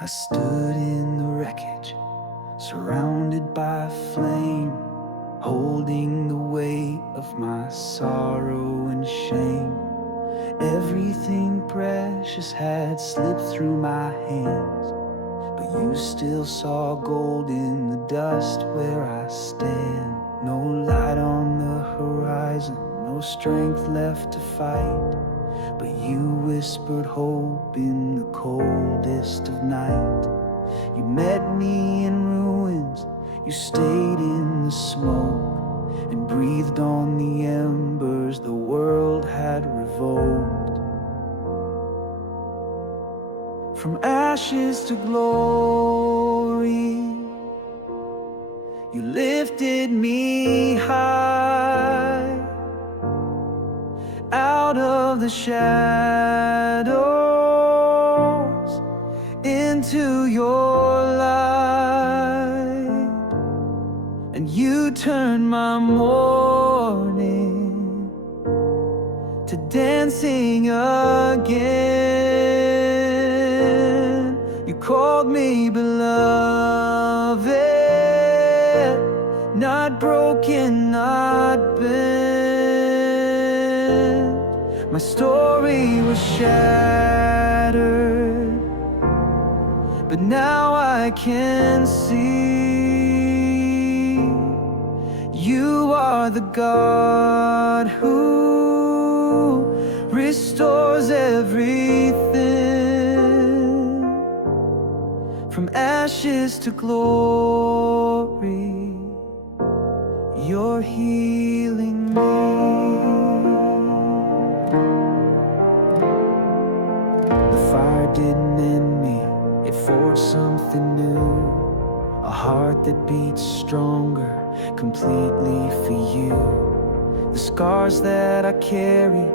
I stood in the wreckage, surrounded by flame, holding the weight of my sorrow and shame. Everything precious had slipped through my hands, but you still saw gold in the dust where I stand. No light on the horizon, no strength left to fight, but you whispered hope in the coldest of night. You met me in ruins, you stayed in the smoke, and breathed on the embers the world had revoked. From ashes to glory, you lifted me high, out of the shadows into your light, and you turned my mourning to dancing again. You called me beloved, not broken, not bent. My story was shattered, but now I can see you are the God who restores everything. From ashes to glory, you're healing me. The fire didn't end me, it forged something new. A heart that beats stronger, completely for you. The scars that I carry,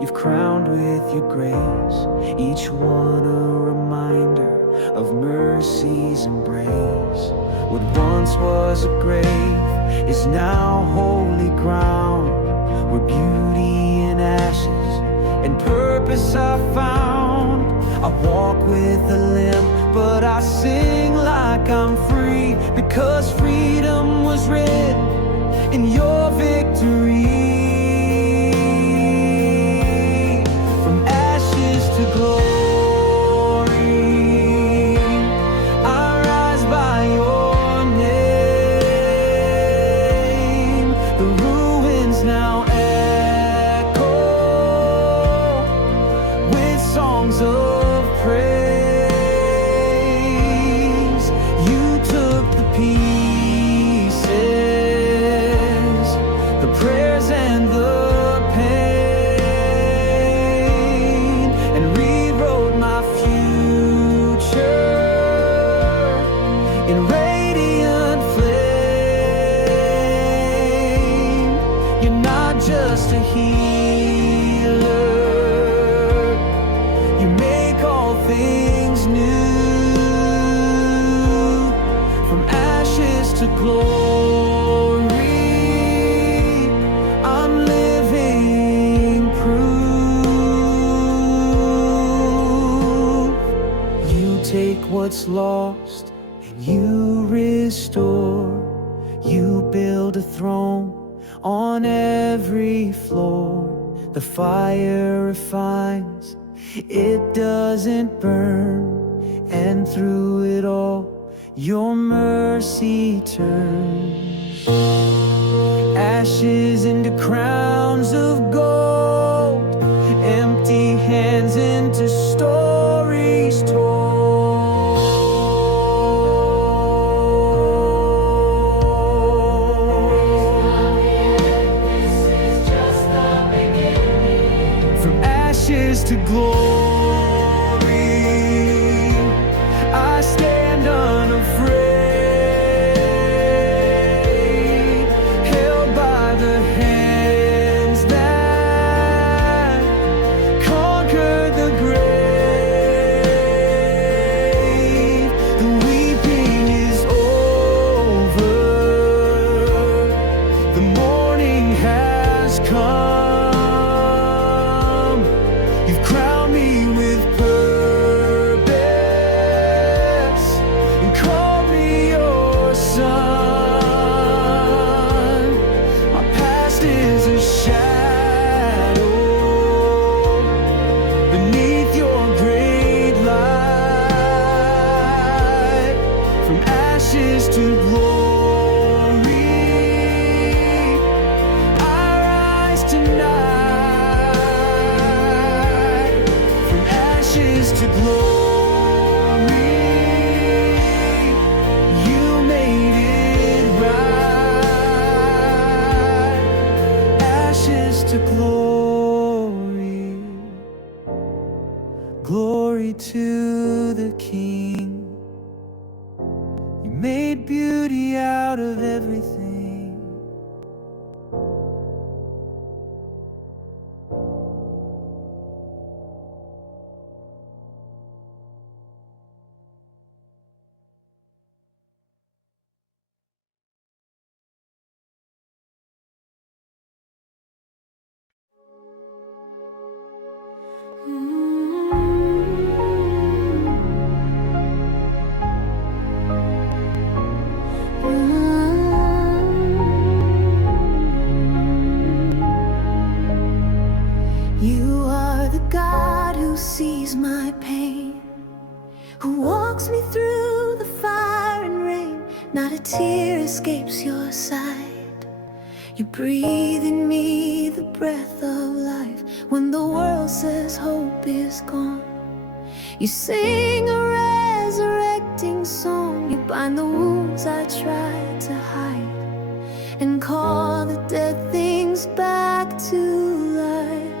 you've crowned with your grace, each one a reminder of mercy's embrace. What once was a grave is now holy ground, where beauty in ashes and purpose are found. I walk with a limp, but I sing like I'm free, because freedom was written in your victory. From ashes to glory, I rise by your name. The ruins now echo with songs of praise. You took the pieces, the prayers and the pain, and rewrote my future in radiant flame. You're not just a healer, you make all things new. From ashes to glory, I'm living proof. You take what's lost and you restore. You build a throne on every floor. The fire refines, it doesn't burn, and through it all your mercy turns ashes into crowns of gold, empty hands into stories told. This is just the beginning. From ashes to glory, I stand unafraid, held by the hands that conquered the grave. The weeping is over, the morning has come. You've crowned me with to glory. You made it right. Ashes to glory. Glory to the King. You made beauty out of everything. You are the God who sees my pain, who walks me through the fire and rain. Not a tear escapes your sight. You breathe in me the breath of life. When the world says hope is gone, you sing a resurrecting song. You bind the wounds I tried to hide, and call the dead things back to life.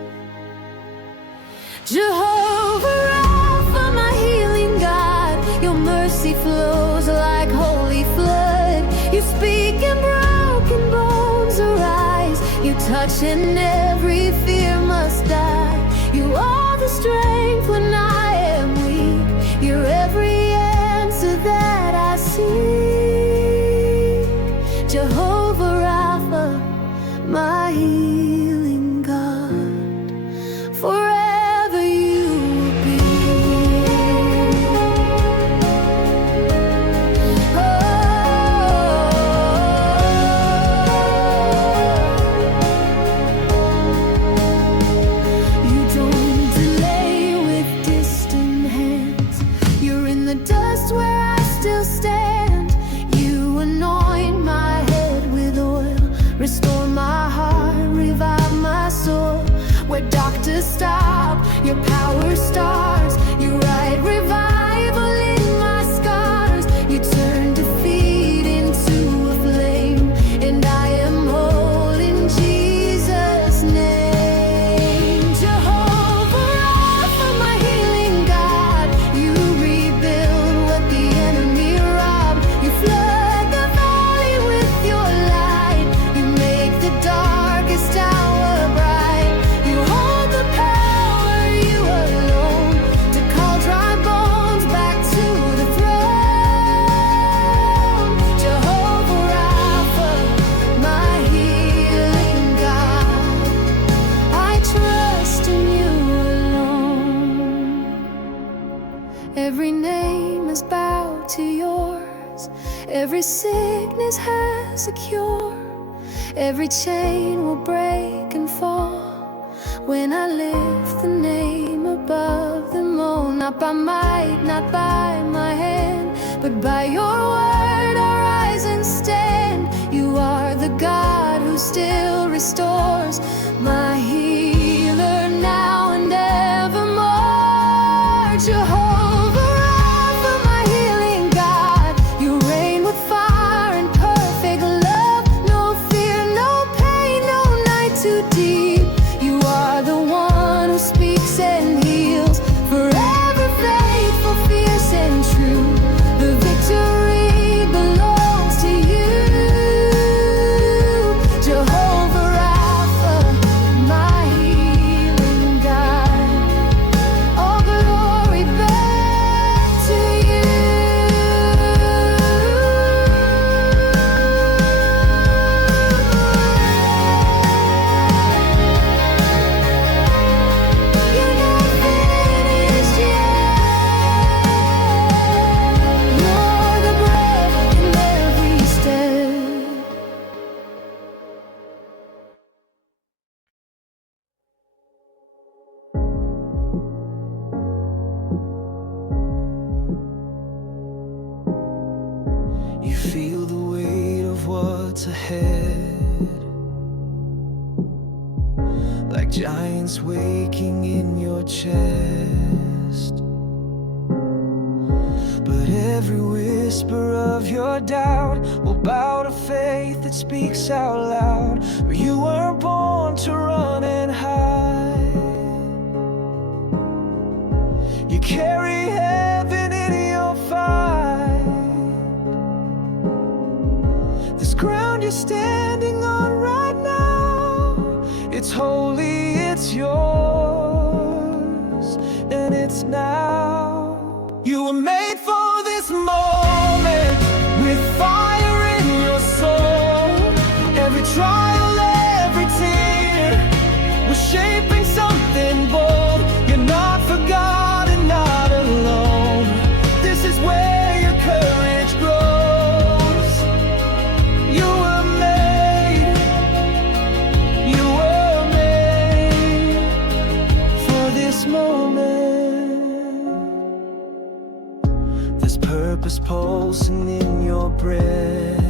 Jehovah Rapha, my healing God, your mercy flows like holy flood. You speak and broken bones arise. You touch and every fear must die. You are the strength when I am weak. You're every answer that I seek. Jehovah Rapha, my healing God, forever you will be. You don't delay with distant hands. You're in the dust where I still stand. You anoint my head with oil, restore my heart, revive my soul. Where doctors stop, your power starts. You write revival in my scars. You turn defeat into a flame, and I am whole in Jesus' name. Jehovah Rapha, my healing God, you rebuild what the enemy robbed. You flood the valley with your light. You make the darkest hour bright. You hold the power, you alone, to call dry bones back to the throne. Jehovah Rapha, my healing God, I trust in you alone. Every name is bowed to yours. Every sickness has a cure. Every chain will break and fall when I lift the name above them all. Not by might, not by my hand, but by your word I rise and stand. You are the God who still restores, my healer now and evermore. Jehovah Rapha, my healing God, you reign with fire and perfect love. No fear, no pain, no night too deep. You are the one who speaks and heals, forever faithful, fierce and true. The victory belongs to you. Jehovah Rapha, my healing God, all glory back to you. You're not finished yet. You're the breath in every step. You feel the weight of what's ahead, like giants waking in your chest. whisper of your doubt will bow to faith that speaks out loud. You weren't born to run and hide. You carry heaven in your fight. This ground you're standing on right now, it's holy, it's yours, and it's now. You were made for this moment, with fire in your soul. Every trial, every tear was shaping something bold. You're not forgotten, not alone. This is where your courage grows. You were made for this moment. There's purpose pulsing in your breath,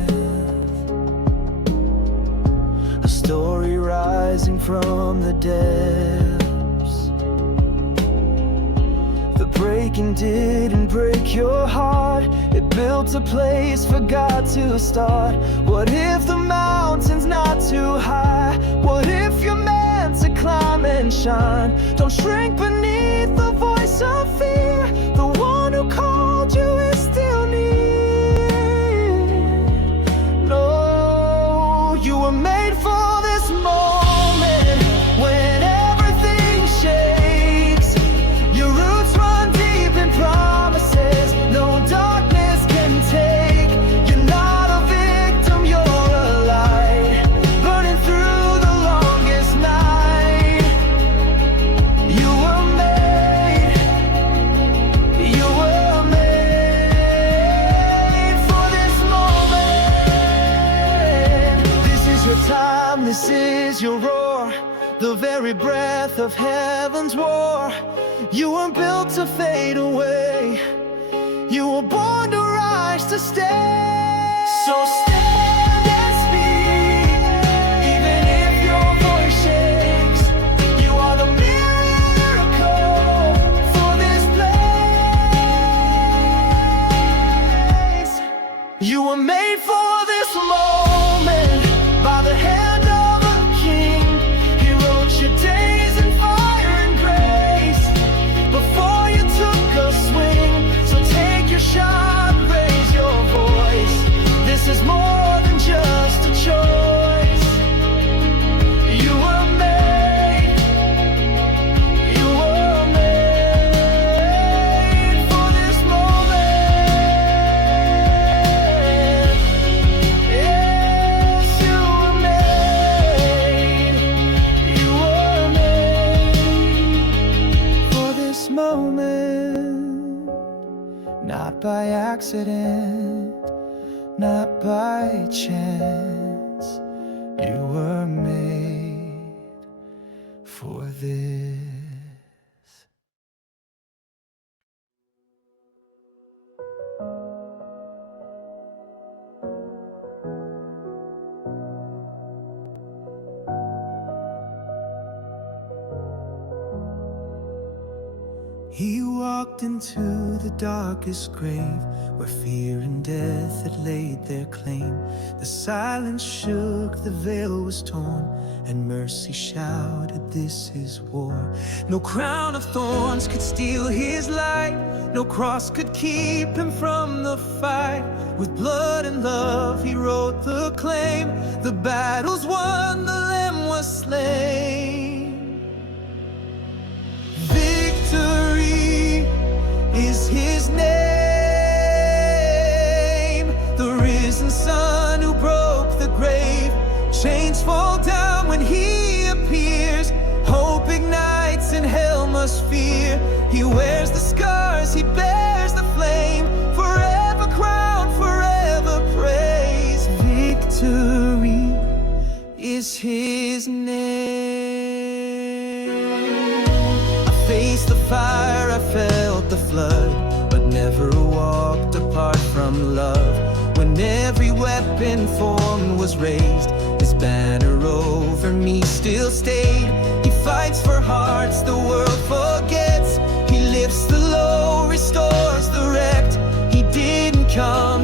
a story rising from the depths. The breaking didn't break your heart, it built a place for God to start. What if the mountain's not too high? What if you're meant to climb and shine? Don't shrink beneath the voice of fear. The one who called you is still near. No, you were made for this moment, when everything shakes. Your roots run deep in promises no darkness can take. You're not a victim, you're a light, burning through the longest night. You were made for this moment. This is your time, this is your roar, the very breath of heaven's war. You weren't built to fade away, you were born to rise, to stay. So stand and speak, even if your voice shakes. You are the miracle for this place. You were made for this moment, by the hand of a king. He wrote your days in fire and grace before you took a swing. So take your shot, raise your voice. This is more than just a choice. You were made for this moment. Yes, you were made for this moment. Not by accident, not by chance. You were made for this. He walked into the darkest grave, where fear and death had laid their claim. The silence shook, the veil was torn, and mercy shouted, "This is war." No crown of thorns could steal his light, no cross could keep him from the fight. With blood and love he wrote the claim. The battle's won, the Lamb was slain. Victory is his name, the risen Son who broke the grave. Chains fall down when he appears, hope ignites and hell must fear. He wears the scars, he bears the flame, forever crowned, forever praised. Victory is his name. I faced the fire, I felt the flood, but never walked apart from love. When every weapon formed was raised, his banner over me still stayed. He fights for hearts the world forgets. He lifts the low, restores the wrecked. He didn't come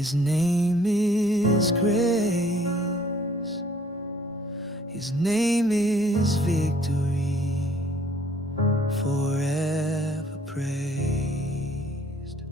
His name is grace. His name is victory, forever praised.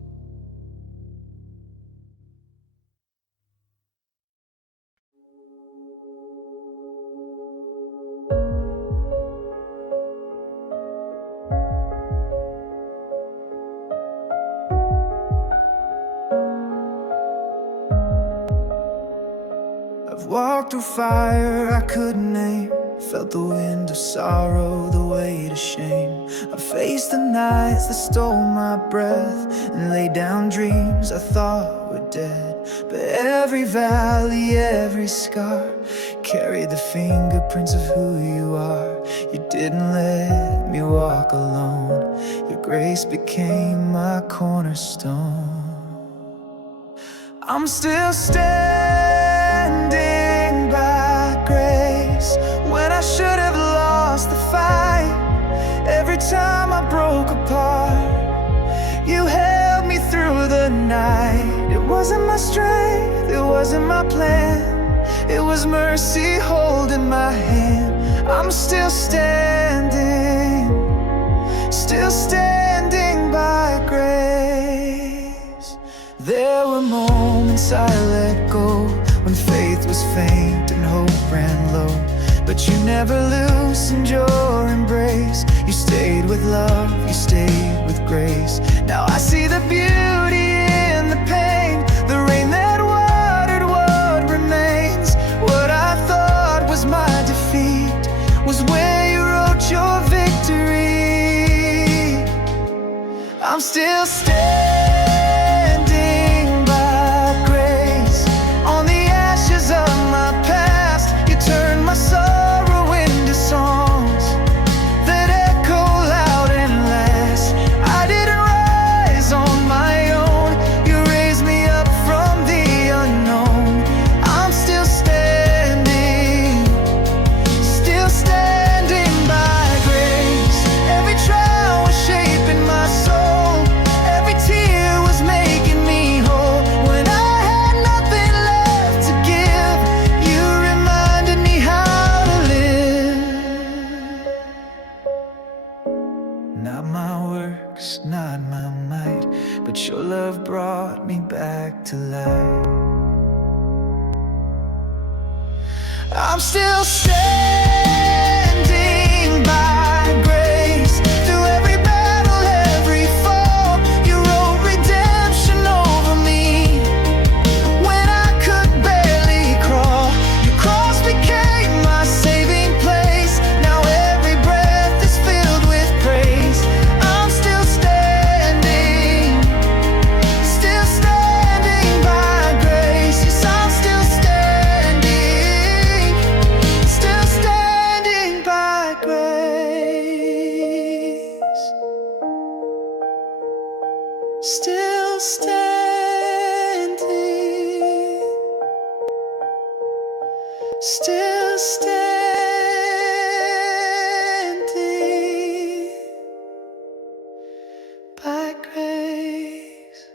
I've walked through fire I couldn't name, felt the wind of sorrow, the weight of shame. I faced the nights that stole my breath and laid down dreams I thought were dead. But every valley, every scar carried the fingerprints of who you are. You didn't let me walk alone. Your grace became my cornerstone. I'm still standing by grace when I should have lost the fight. Every time I broke apart, you held me through the night. It wasn't my strength, it wasn't my plan, it was mercy holding my hand. I'm still standing by grace. There were moments I let go when faith was faint and hope ran low, but you never loosened your embrace. You stayed with love, you stayed with grace. Now I see the beauty in the pain, the rain that watered what remains. What I thought was my defeat was where you wrote your victory. I'm still standing by grace on the ashes of my past. You turned my sorrow into songs that echo loud and last. I didn't rise on my own, you raised me up from the unknown. I'm still standing by grace. Every trial was shaping my soul, every tear was making me whole. When I had nothing left to give, you reminded me how to live. Not my works, not my might, but your love brought me back to life. I'm still standing by grace. Through every battle, every fall, you wrote redemption over me. When I could barely crawl, your cross became my saving place. Now every breath is filled with praise. I'm still standing by grace. Yes, I'm still standing by grace. Still standing by grace.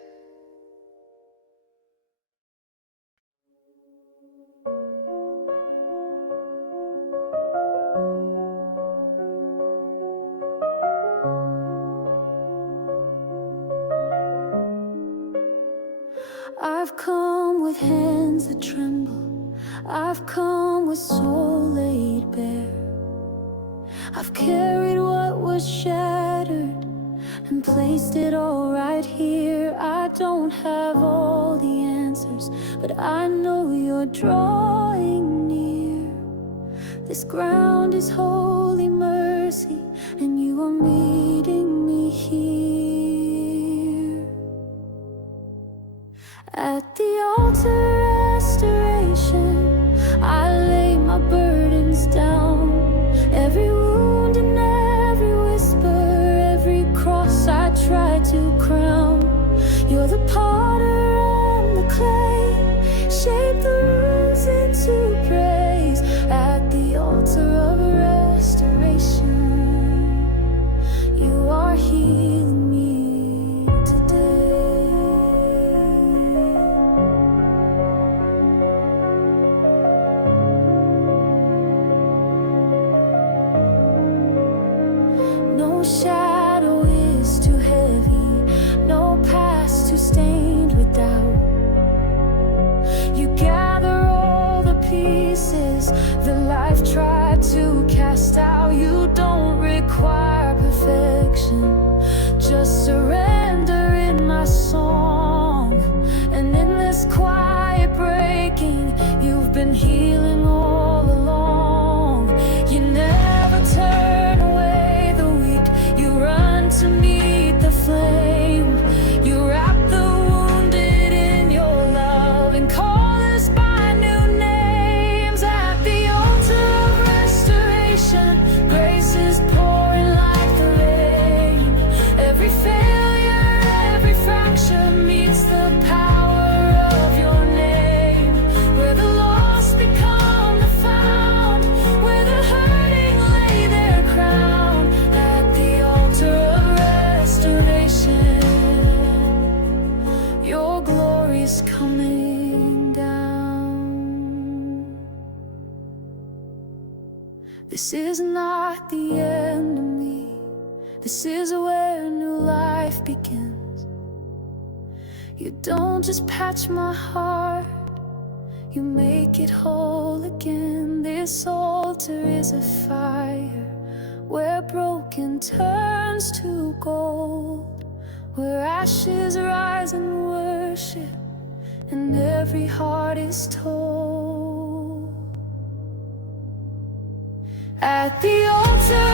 I've come with hands that tremble, I've come with soul laid bare. I've carried what was shattered and placed it all right here. I don't have all the answers, but I know you're drawing near. This ground is holy mercy, and you are meeting me here. At the altar restoration, I lay my burdens down. Every wound and every whisper, every cross I try to crown. You're the potter, I'm the clay, shape the rules into praise. At the altar of restoration, you are healing me today. that life tried to cast out. You don't require perfection, just surrender in my song. And in this quiet breaking, you've been healing all along. You never turn away the weak, you run to meet the flame. You wrap the wounded in your love and call us by new names. At the altar of restoration, grace is pouring like the rain. Every failure, every fracture meets the power of your name. Where the lost become the found, where the hurting lay their crown. At the altar of restoration, your glory's coming down. This is not the end of me. This is where new life begins. You don't just patch my heart, you make it whole again. This altar is a fire where broken turns to gold, where ashes rise in worship and every heart is told. At the altar